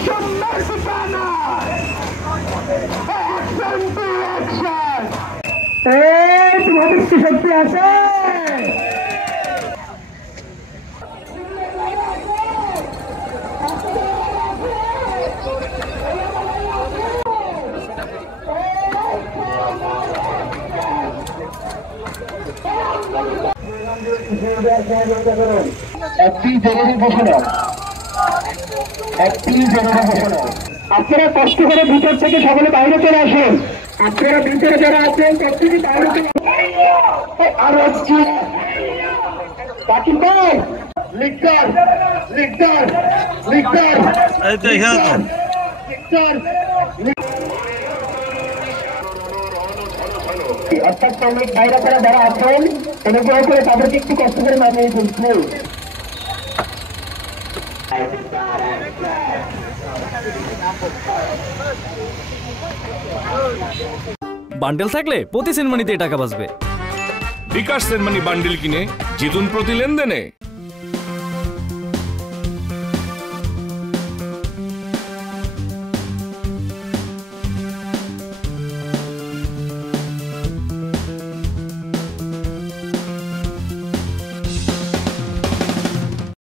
বৈষম্যের ঠিকানা। Action to action. এই তোমাদের কি শক্তি আছে? একটি জরুরি ঘোষণা, আপনারা কষ্ট করে ভিতর থেকে সকলে বাইরে চলে আসেন। আপনারা ভিতরে যারা আছেন প্রত্যেকে বাইরে চলে আর হচ্ছে পাকিস্তান লিডার লিডার লিডার অর্থাৎ শ্রমিক বাইরে করে যারা আছেন অনুগ্রহ করে তাদেরকে একটু কষ্ট করে মানিয়ে দিচ্ছে। বান্ডেল থাকলে প্রতি সেনমানিতে টাকা বাঁচবে। বিকাশ সেনমানি বান্ডেল কিনে জিতুন প্রতি লেনদেনে।